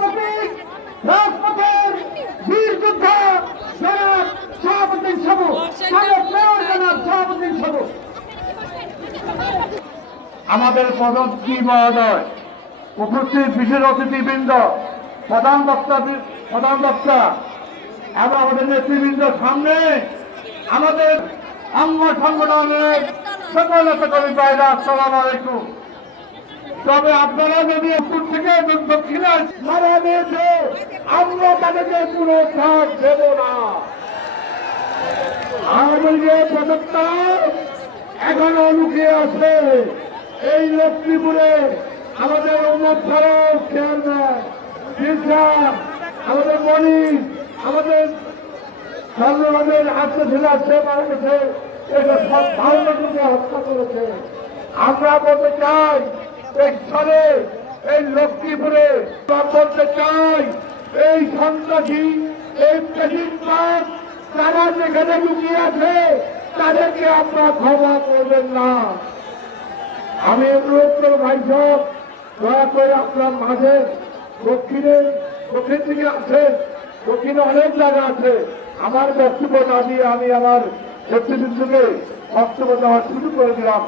প্রতীক রাজপথের বীর যোদ্ধা জনাব মেয়র জনাব আমাদের পদমন্ত্রী মহোদয়, উপস্থিত বিশেষ অতিথিবৃন্দ, প্রধান বক্তা প্রধান বক্তা, এবং আমাদের নেতৃবৃন্দ সামনে, আমাদের অঙ্গ সংগঠনের সকল সকল বাইরে আসসালাম আলাইকুম। তবে আপনারা যদি উত্তর থেকে দক্ষিণে সারা দেশে, আমরা তাদেরকে কোনো সাথ দেব না। আমাদের যে প্রদত্তা এখনও লুকিয়ে আছে। এই লক্ষ্মীপুরে আমাদের উন্নত ভারত চেয়ারম্যান আমাদের মণি আমাদের ধন্যবাদের হাতে ছিল সে মারা গেছে। এটা সব ভারতকে হত্যা করেছে। আমরা বলতে চাই এই এই লক্ষ্মীপুরে বলতে চাই, এই সন্ত্রাসী, এই প্রেসিডেন্ট তারা যেখানে লুকিয়ে আছে, তাদেরকে আমরা ক্ষমা করবেন না। আমি অনুরোধ করব, ভাই সব দয়া করে আপনার মাঝে দক্ষিণে, দক্ষিণ দিকে আছে, দক্ষিণে অনেক জায়গা আছে। আমার না দিয়ে আমি আমার নেতৃবৃন্দকে বক্তব্য দেওয়া শুরু করে দিলাম।